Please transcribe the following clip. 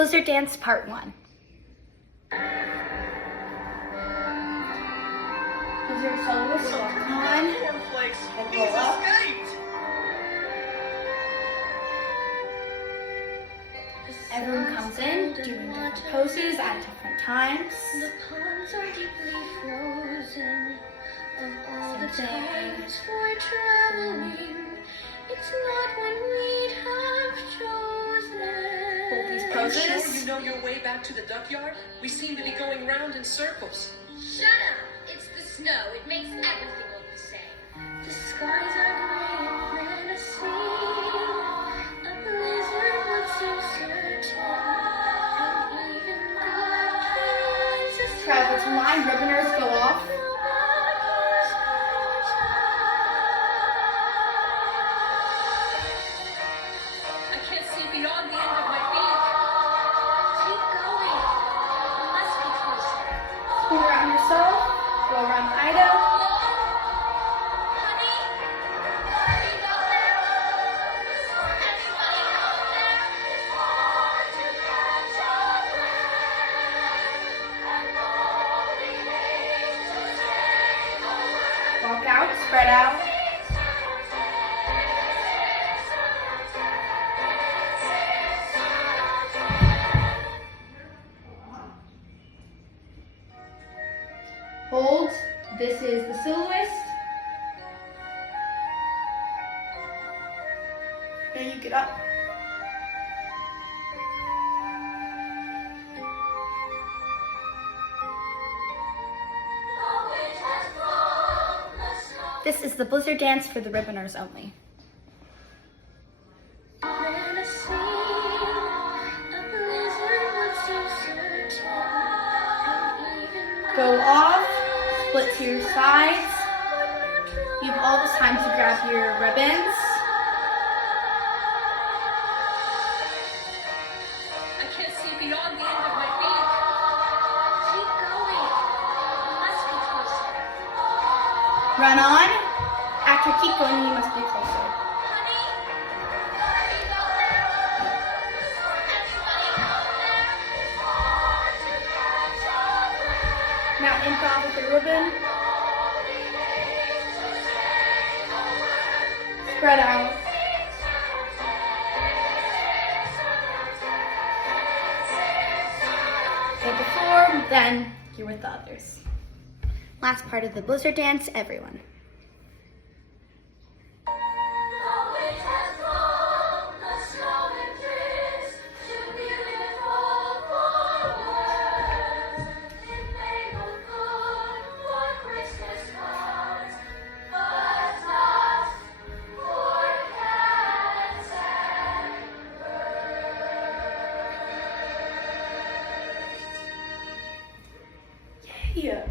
Blizzard Dance Part 1. Blizzard soloist walk on, and roll up. Everyone comes in, doing different poses at different times. The ponds are deeply frozen of all the times for traveling. It's not when we'd have chosen. Hold these Are you sure poses. you know your way back to the duck yard? We seem to be going round in circles. Shut up! It's the snow. It makes everything look the same. The skies are gray and menacing. A blizzard would so certain. And even God realizes Travel to line, ribboners go off. I can't see beyond the end of my beak. keep going. It must be closer. Spin around yourself, go around Ida. Walk out, spread out. Hold. This is the soloist. Then you get up. This is the Blizzard Dance for the ribboners only. Menacing. A blizzard would so certain. And even Go off, split to your sides. You have all this time to grab your ribbons. I can't see beyond the end of my beak. keep going. It must be closer. Run on. After keep going, you must be closer. Now improv with your ribbon. Spread out. Hit the floor, then you're with the others. Last part of the Blizzard Dance, everyone. Yeah.